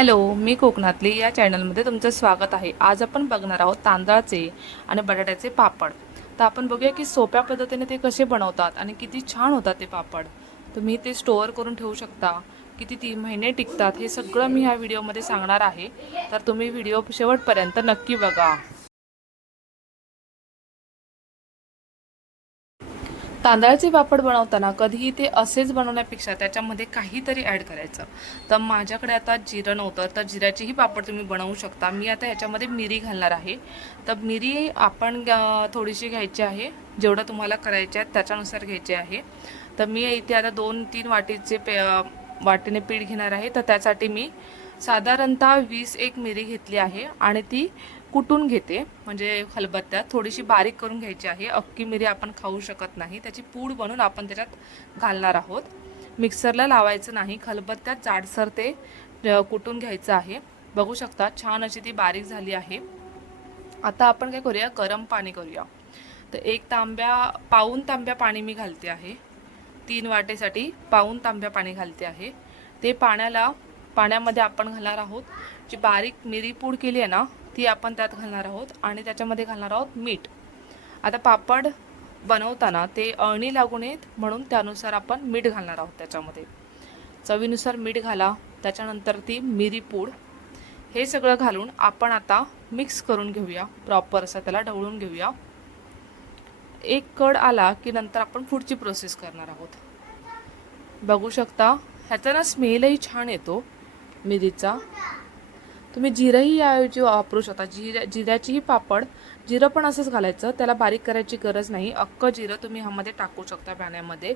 Hello, मी कोकणातली या चॅनलमध्ये तुमचं स्वागत आहे. आज आपण बघणार आहोत तांदळाचे आणि बटाट्याचे पापड. तर आपण बघूया की सोप्या पद्धतीने ते कसे बनवतात आणि किती छान होतात ते पापड. तुम्ही ते स्टोअर करून ठेवू शकता, किती 3 महिने टिकतात, हे सगळं मी ह्या व्हिडिओमध्ये सांगणार आहे. तर तुम्ही व्हिडिओ शेवटपर्यंत नक्की बघा. तांदळाचे पापड बनवताना कधीही ते असेच बनवण्यापेक्षा त्याच्यामध्ये काहीतरी ॲड करायचं. तर माझ्याकडे आता जिरं नव्हतं, तर जिऱ्याचीही पापड तुम्ही बनवू शकता. मी आता ह्याच्यामध्ये मिरी घालणार आहे. तर मिरी आपण थोडीशी घ्यायची आहे, जेवढं तुम्हाला करायचे आहे त्याच्यानुसार घ्यायचे आहे. तर मी इथे आता 2-3 वाटीने पीठ घेणार आहे. तर त्यासाठी मी साधारणतः 20 मिरी घेतली आहे आणि ती कुटून घेते, म्हणजे खलबत्त्यात थोडीशी बारीक करून घ्यायची आहे. अख्खी मिरी आपण खाऊ शकत नाही, त्याची पूड बनवून आपण त्याच्यात घालणार आहोत. मिक्सरला लावायचं नाही, खलबत्त्यात जाडसर ते कुटून घ्यायचं आहे. बघू शकता छान अशी ती बारीक झाली आहे. आता आपण काय करूया, गरम पाणी करूया. तर पाऊण तांब्या पाणी मी घालते आहे. 3 वाटेसाठी पाऊण तांब्या पाणी घालते आहे. ते पाण्यामध्ये आपण घालणार आहोत जी बारीक मिरी पूड केली आहे ना, ती आपण त्यात घालणार आहोत आणि त्याच्यामध्ये घालणार आहोत मीठ. आता पापड बनवताना ते अळणी लागू नयेत म्हणून त्यानुसार आपण मीठ घालणार आहोत. त्याच्यामध्ये चवीनुसार मीठ घाला. त्याच्यानंतर ती मिरी पूड, हे सगळं घालून आपण आता मिक्स करून घेऊया. प्रॉपर असं त्याला ढवळून घेऊया. एक कड आला की नंतर आपण पुढची प्रोसेस करणार आहोत. बघू शकता ह्याचा ना स्मेलही छान येतो मिरीचा. तुम्ही जिरंही याऐवजी वापरू शकता. जिऱ्याचीही पापड, जिरं पण असंच घालायचं, त्याला बारीक करायची गरज नाही. अख्खं जिरं तुम्ही ह्यामध्ये टाकू शकता पाण्यामध्ये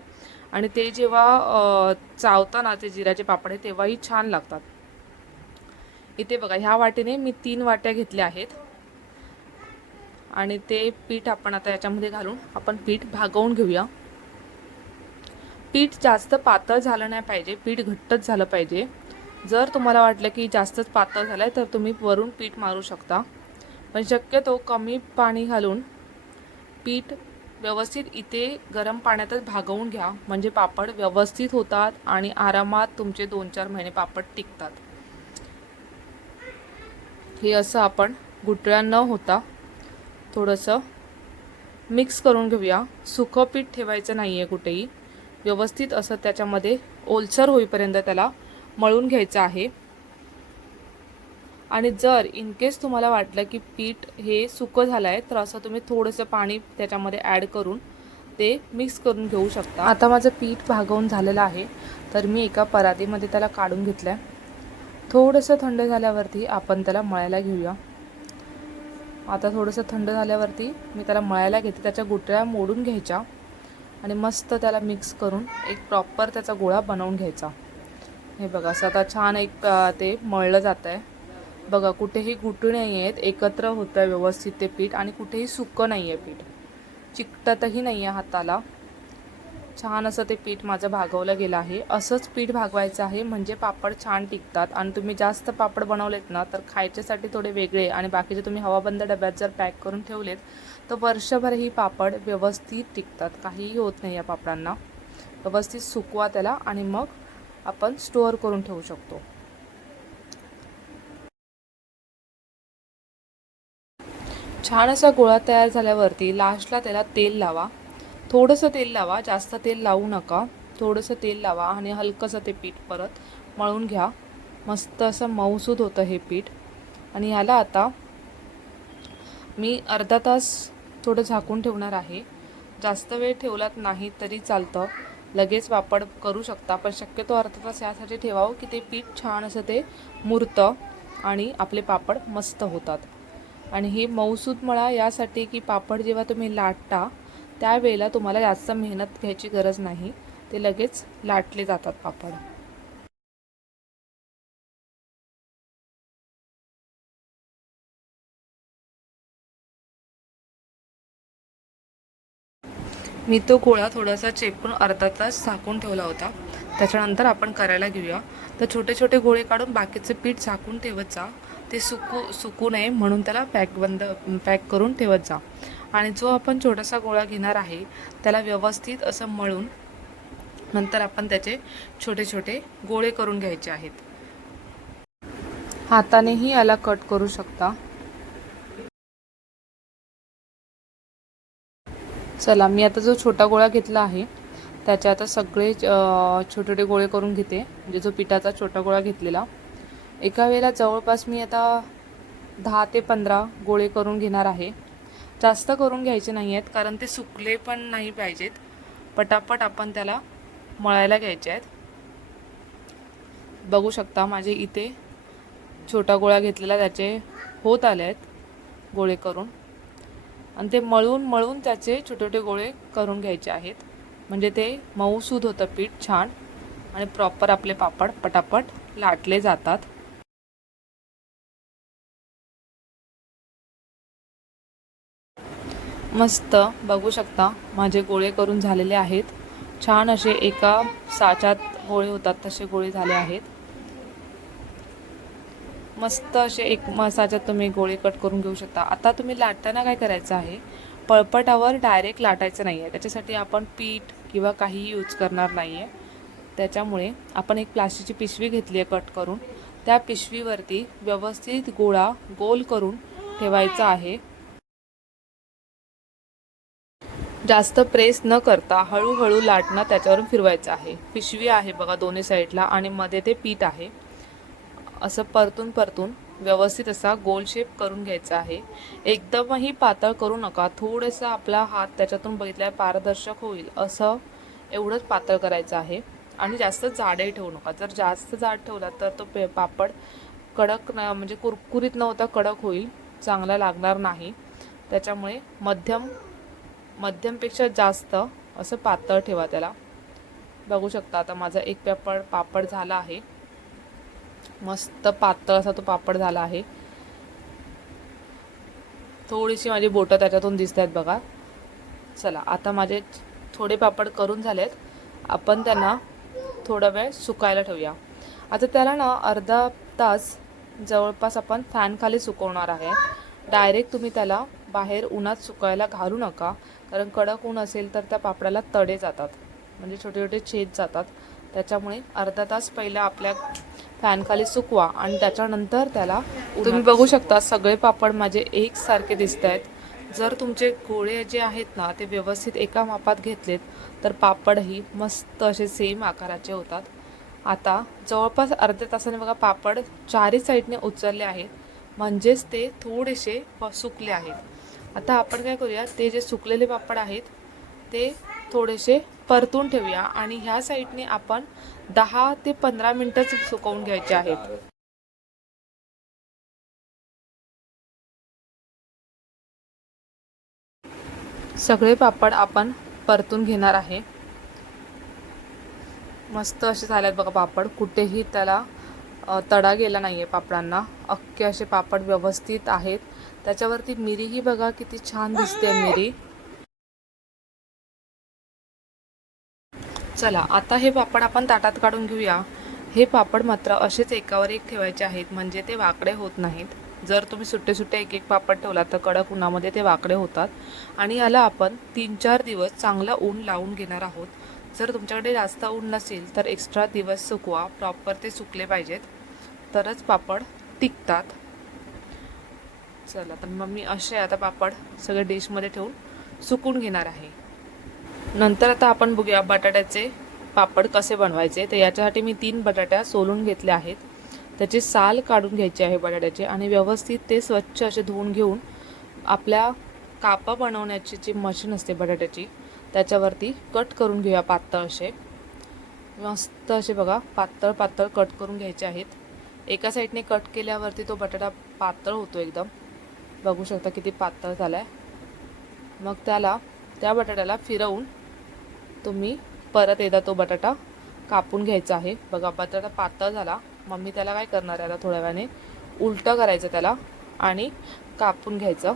आणि ते जेव्हा चावताना ते जिऱ्याचे पापड आहे तेव्हाही छान लागतात. इथे बघा, ह्या वाटीने मी 3 वाट्या घेतल्या आहेत आणि ते पीठ आपण आता याच्यामध्ये घालून आपण पीठ भागवून घेऊया. पीठ जास्त पातळ झालं नाही पाहिजे, पीठ घट्टच झालं पाहिजे. जर तुम्हाला वाटलं की जास्तच पातळ झालं आहे तर तुम्ही वरून पीठ मारू शकता, पण शक्यतो कमी पाणी घालून पीठ व्यवस्थित इथे गरम पाण्यातच भागवून घ्या, म्हणजे पापड व्यवस्थित होतात आणि आरामात तुमचे 2-4 महिने पापड टिकतात. हे असं आपण गुठळ्या न होता थोडंसं मिक्स करून घेऊया. सुकं पीठ ठेवायचं नाही आहे कुठेही. व्यवस्थित असं त्याच्यामध्ये ओलसर होईपर्यंत त्याला मळून घ्यायचं आहे. आणि जर इन केस तुम्हाला वाटलं की पीठ हे सुकं झालं आहे तर असं तुम्ही थोडंसं पाणी त्याच्यामध्ये ॲड करून ते मिक्स करून घेऊ शकता. आता माझं पीठ भागवून झालेलं आहे, तर मी एका परातीमध्ये त्याला काढून घेतलं आहे. थोडंसं थंड झाल्यावरती आपण त्याला मळायला घेऊया. आता थोडंसं थंड झाल्यावरती मी त्याला मळायला घेते. त्याच्या गुठळ्या मोडून घ्यायच्या आणि मस्त त्याला मिक्स करून एक प्रॉपर त्याचा गोळा बनवून घ्यायचा. हे बघा, असं आता छान ते मळलं जातं आहे. बघा, कुठेही गुठळी नाही आहेत, एकत्र होतं आहे व्यवस्थित ते पीठ आणि कुठेही सुकं नाही आहे पीठ, चिकटतही नाही आहे हाताला. छान असं ते पीठ माझं भागवलं गेलं आहे. असंच पीठ भागवायचं आहे म्हणजे पापड छान टिकतात. आणि तुम्ही जास्त पापड बनवलेत ना तर खायच्यासाठी थोडे वेगळे आणि बाकीचे तुम्ही हवाबंद डब्यात जर पॅक करून ठेवलेत तर वर्षभर ही पापड व्यवस्थित टिकतात, काहीही होत नाही या पापडांना. व्यवस्थित सुकवा त्याला आणि मग आपण स्टोअर करून ठेवू शकतो. छान असा गोळा तयार झाल्यावरती लास्टला त्याला तेल लावा. थोडंसं तेल लावा, जास्त तेल लावू नका. थोडंसं तेल लावा आणि हलकंसं ते पीठ परत मळून घ्या. मस्त असं मऊसूद होतं हे पीठ. आणि ह्याला आता मी अर्धा तास थोडं झाकून ठेवणार आहे. जास्त वेळ ठेवलात नाही तरी चालतं, लगेच पापड करू शकता, पण शक्यतो अर्धा तास यासाठी ठेवावं की ते पीठ छान असं ते मुरतं आणि आपले पापड मस्त होतात. आणि हे मऊसूद मळा यासाठी की पापड जेव्हा तुम्ही लाटता त्यावेळेला तुम्हाला जास्त मेहनत घ्यायची गरज नाही, ते लगेच लाटले जातात पापड. मी तो गोळा थोडासा चेपून अर्धा तास झाकून ठेवला होता. त्याच्यानंतर आपण करायला घेऊया. तर छोटे छोटे गोळे काढून बाकीचं पीठ झाकून ठेवत जा. ते सुकू नये म्हणून त्याला पॅक करून ठेवत जा. आणि जो आपण छोटासा गोळा घेणार आहे त्याला व्यवस्थित असं मळून नंतर आपण त्याचे छोटे छोटे गोळे करून घ्यायचे आहेत. हातानेही याला कट करू शकता. चला, मी आता जो छोटा गोळा घेतला आहे त्याचे आता सगळे छोटे छोटे गोळे करून घेते. म्हणजे जो पिठाचा छोटा गोळा घेतलेला, एका वेळेला जवळपास मी आता 10 ते 15 गोळे करून घेणार आहे. जास्त करून घ्यायचे नाही आहेत, कारण ते सुकले पण नाही पाहिजेत. पटापट आपण त्याला मळायला घ्यायचे आहेत. बघू शकता माझे इथे छोटा गोळा घेतलेला त्याचे होत आले आहेत गोळे करून. आणि ते मळून मळून त्याचे छोटे छोटे गोळे करून घ्यायचे आहेत. म्हणजे ते मऊसूद होतं पीठ छान, आणि प्रॉपर आपले पापड पटापट लाटले जातात. मस्त बघू शकता माझे गोळे करून झालेले आहेत. छान असे एका साच्यात गोळे होतात तसे गोळे झाले आहेत. मस्त असे एक साच्यात तुम्ही गोळे कट करून घेऊ शकता. आता तुम्ही लाटताना काय करायचं आहे, पळपटावर डायरेक्ट लाटायचं नाही आहे. त्याच्यासाठी आपण पीठ किंवा काही यूज करणार नाही आहे. त्याच्यामुळे आपण एक प्लास्टिकची पिशवी घेतली आहे कट करून. त्या पिशवीवरती व्यवस्थित गोळा गोल करून ठेवायचा आहे. जास्त प्रेस न करता हळूहळू लाटणं त्याच्यावरून फिरवायचं आहे. पिशवी आहे बघा दोन्ही साईडला, आणि मध्ये ते पीठ आहे. असं परतून परतून व्यवस्थित असा गोल शेप करून घ्यायचा आहे. एकदमही पातळ करू नका. थोडंसं आपला हात त्याच्यातून बघितल्यावर पारदर्शक होईल असं एवढंच पातळ करायचं आहे. आणि जास्त जाडही ठेवू नका. जर जास्त जाड ठेवला तर तो पापड कडक न म्हणजे कुरकुरीत न होता कडक होईल, चांगला लागणार नाही. त्याच्यामुळे मध्यमपेक्षा जास्त असं पातळ ठेवा त्याला. बघू शकता आता माझा एक पापड झाला आहे. मस्त पातळ असा तो पापड झाला आहे. थोडीशी माझी बोटं त्याच्यातून दिसत आहेत बघा. चला, आता माझे थोडे पापड करून झालेत. आपण त्यांना थोडा वेळ सुकायला ठेवूया. आता त्याला ना अर्धा तास जवळपास आपण फॅन खाली सुकवणार आहे. डायरेक्ट तुम्ही त्याला बाहेर उन्हात सुकायला घालू नका, कारण कडक ऊन असेल तर त्या पापडाला तडे जातात, म्हणजे छोटे छोटे छेद जातात. त्याच्यामुळे अर्धा तास पहिला आपल्या फॅन खाली सुकवा आणि त्याच्यानंतर त्याला तुम्ही बघू शकता सगळे पापड माझे एकसारखे दिसत आहेत. जर तुमचे गोळे जे आहेत ना ते व्यवस्थित एका मापात घेतलेत तर पापडही मस्त असे सेम आकाराचे होतात. आता जवळपास अर्ध्या तासाने बघा पापड चारही साईडने उचलले आहेत, म्हणजेच ते थोडेसे सुकले आहेत. आता आपण काय करूया, ते जे सुकलेले पापड आहेत ते थोडेसे परतून ठेवूया आणि ह्या साईडने आपण 10 ते 15 मिनिटच सुकवून घ्यायचे आहेत. सगळे पापड आपण परतून घेणार आहे. मस्त असे झालेत बघा पापड, कुठेही त्याला तडा गेला नाही आहे पापडांना. अख्खे असे पापड व्यवस्थित आहेत. त्याच्यावरती मिरीही बघा किती छान दिसते मिरी. चला, आता हे पापड आपण ताटात काढून घेऊया. हे पापड मात्र असेच एकावर एक ठेवायचे आहेत, म्हणजे ते वाकडे होत नाहीत. जर तुम्ही सुट्टे सुट्टे एक एक पापड ठेवला तर कडक उन्हामध्ये ते वाकडे होतात. आणि याला आपण 3-4 दिवस चांगला ऊन लावून घेणार आहोत. जर तुमच्याकडे जास्त ऊन नसेल तर एक्स्ट्रा दिवस सुकवा. प्रॉपर ते सुकले पाहिजेत तरच पापड टिकतात. चला, तर मग मी असे आता पापड सगळे डिशमध्ये ठेवून सुकून घेणार आहे. नंतर आता आपण बघूया बटाट्याचे पापड कसे बनवायचे. तर याच्यासाठी मी 3 बटाट्या सोलून घेतले आहेत. त्याची साल काढून घ्यायची आहे बटाट्याचे आणि व्यवस्थित ते स्वच्छ असे धुवून घेऊन आपल्या कापा बनवण्याची जी मशीन असते बटाट्याची त्याच्यावरती कट करून घेऊया पातळ असे. मस्त असे बघा पातळ पातळ कट करून घ्यायचे आहेत. एका साईडने कट केल्यावरती तो बटाटा पातळ होतो एकदम. बघू शकता किती पातळ झाला आहे. मग त्या बटाट्याला फिरवून तुम्ही परत एकदा तो बटाटा कापून घ्यायचा आहे. बघा बटाटा पातळ झाला. मग मी त्याला काय करणार आहे, आता थोड्या वेळाने उलटं करायचं त्याला आणि कापून घ्यायचं.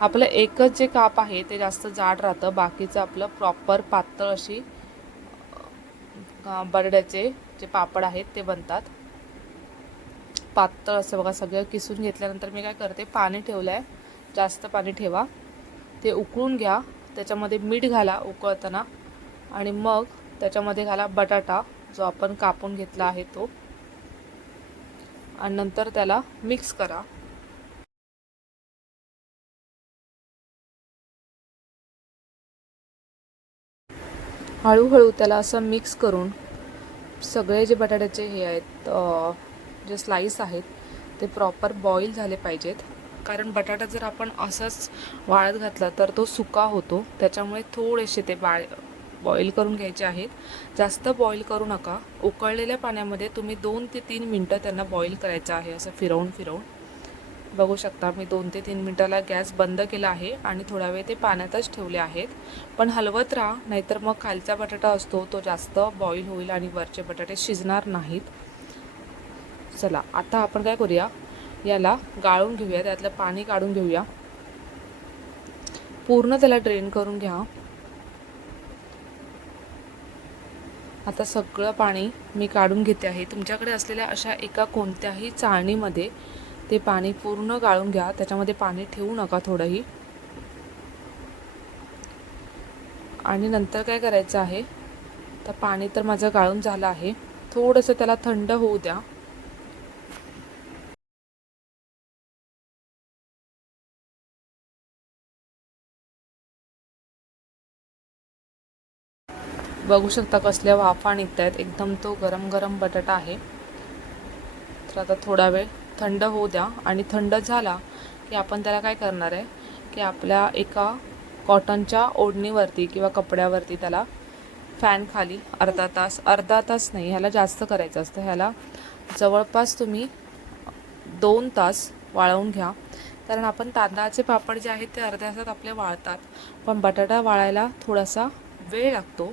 आपलं एकच जे काप आहे ते जास्त जाड राहतं, बाकीचं आपलं प्रॉपर पातळ अशी बटाट्याचे जे पापड आहेत ते बनतात. पातळ असं बघा सगळं किसून घेतल्यानंतर मी काय करते, पाणी ठेवलं आहे. जास्त पाणी ठेवा, ते उकळून घ्या. त्याच्यामध्ये मीठ घाला उकळताना आणि मग त्याच्यामध्ये घाला बटाटा जो आपण कापून घेतला आहे तो. आणि नंतर त्याला मिक्स करा. हळूहळू त्याला असं मिक्स करून सगळे जे बटाट्याचे हे आहेत जे स्लाईस आहेत ते प्रॉपर बॉईल झाले पाहिजेत. कारण बटाटा जर आपण असंच वाळत घातला तर तो सुका होतो. त्याच्यामुळे थोडेसे ते बॉईल करून घ्यायचे आहेत. जास्त बॉईल करू नका. उकळलेल्या पाण्यामध्ये तुम्ही 2 ते 3 मिनटं त्यांना बॉईल करायचं आहे, असं फिरवून फिरवून. बघू शकता मी 2 ते 3 मिनटाला गॅस बंद केला आहे आणि थोडा वेळ ते पाण्यातच ठेवले आहेत. पण हलवत राहा, नाहीतर मग खालचा बटाटा असतो तो जास्त बॉईल होईल आणि वरचे बटाटे शिजणार नाहीत. चला आता आपण काय करूया, याला गाळून घेऊया, त्यातलं पाणी काढून घेऊया. पूर्ण त्याला ड्रेन करून घ्या. आता सगळं पाणी मी काढून घेते आहे. तुमच्याकडे असलेल्या अशा एका कोणत्याही चाळणीमध्ये ते पाणी पूर्ण गाळून घ्या. त्याच्यामध्ये पाणी ठेवू नका थोडंही. आणि नंतर काय करायचं आहे, तर पाणी तर माझं गाळून झालं आहे. थोडंसं त्याला थंड होऊ द्या. बघू शकता कसल्या वाफा निघत आहेत. एकदम तो गरम गरम बटाटा आहे. तर आता थोडा वेळ थंड होऊ द्या. आणि थंड झाला की आपण त्याला काय करणार आहे की आपल्या एका कॉटनच्या ओढणीवरती किंवा कपड्यावरती त्याला फॅन खाली अर्धा तास नाही, ह्याला जास्त करायचं असतं. ह्याला जवळपास तुम्ही 2 तास वाळवून घ्या. कारण आपण तांदळाचे पापड जे आहेत ते अर्ध्या तासात आपले वाळतात, पण बटाटा वाळायला थोडासा वेळ लागतो.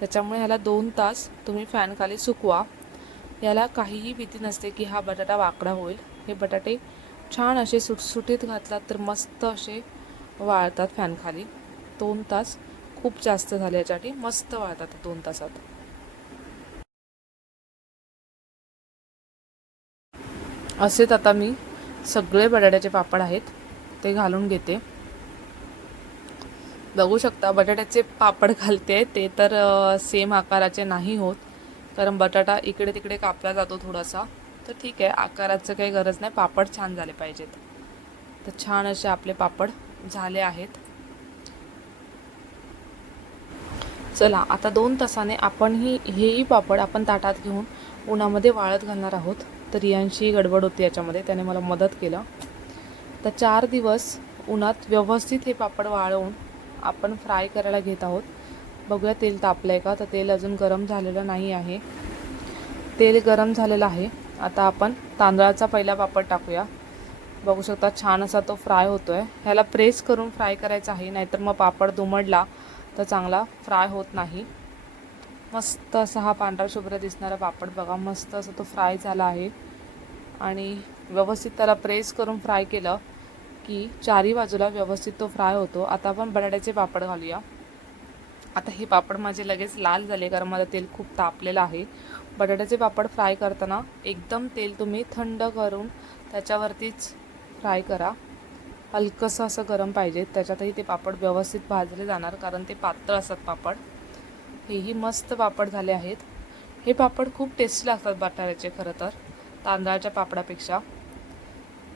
त्याच्यामुळे ह्याला 2 तास तुम्ही फॅन खाली सुकवा. याला काहीही भीती नसते की हा बटाटा वाकडा होईल. हे बटाटे छान असे सुटसुटीत घातलात तर मस्त असे वाळतात फॅन खाली. 2 तास खूप जास्त झाले याच्यासाठी, मस्त वाळतात 2 तासात. असेच आता मी सगळे बटाट्याचे पापड आहेत ते घालून घेते. बघू शकता बटाट्याचे पापड घालते ते तर सेम आकाराचे नाही होत, कारण बटाटा इकडे तिकडे कापला जातो थोडासा. तर ठीक आहे, आकाराचं काही गरज नाही, पापड छान झाले पाहिजेत. तर छान असे आपले पापड झाले आहेत. चला आता 2 तासाने आपण हेही पापड आपण ताटात घेऊन उन्हामध्ये वाळत घालणार आहोत. तर रियांशी गडबड होती याच्यामध्ये, त्याने मला मदत केलं. तर 4 दिवस उन्हात व्यवस्थित हे पापड वाळवून आपण फ्राय करायला घेत आहोत. बघूया तेल तापलं आहे का. तर तेल अजून गरम झालेलं नाही आहे. तेल गरम झालेलं आहे. आता आपण तांदळाचा पहिला पापड टाकूया. बघू शकता छान असा तो फ्राय होतो आहे. ह्याला प्रेस करून फ्राय करायचा आहे, नाहीतर मग पापड दुमडला तर चांगला फ्राय होत नाही. मस्त असा हा पांढरा शुभ्र दिसणारा पापड बघा, मस्त असा तो फ्राय झाला आहे. आणि व्यवस्थित त्याला प्रेस करून फ्राय केलं की चारही बाजूला व्यवस्थित तो फ्राय होतो. आता आपण बटाट्याचे पापड घालूया. आता हे पापड माझे लगेच लाल झाले कारण माझं तेल खूप तापलेलं आहे. बटाट्याचे पापड फ्राय करताना एकदम तेल तुम्ही थंड करून त्याच्यावरतीच फ्राय करा. हलकंसं असं गरम पाहिजे, त्याच्यातही ते पापड व्यवस्थित भाजले जाणार, कारण ते पातळ असतात पापड. हेही मस्त पापड झाले आहेत. हे पापड खूप टेस्टी लागतात बटाट्याचे खरं तर, तांदळाच्या पापडापेक्षा.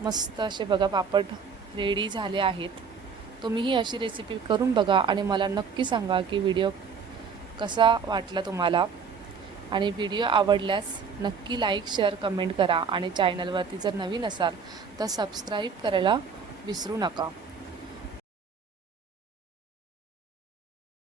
मस्त असे बघा पापड रेडी झाले आहेत. तुम्हीही अशी रेसिपी करून बघा आणि मला नक्की सांगा की व्हिडिओ कसा वाटला तुम्हाला. आणि व्हिडिओ आवडल्यास नक्की लाईक, शेअर, कमेंट करा. आणि चॅनलवरती जर नवीन असाल तर सबस्क्राईब करायला विसरू नका.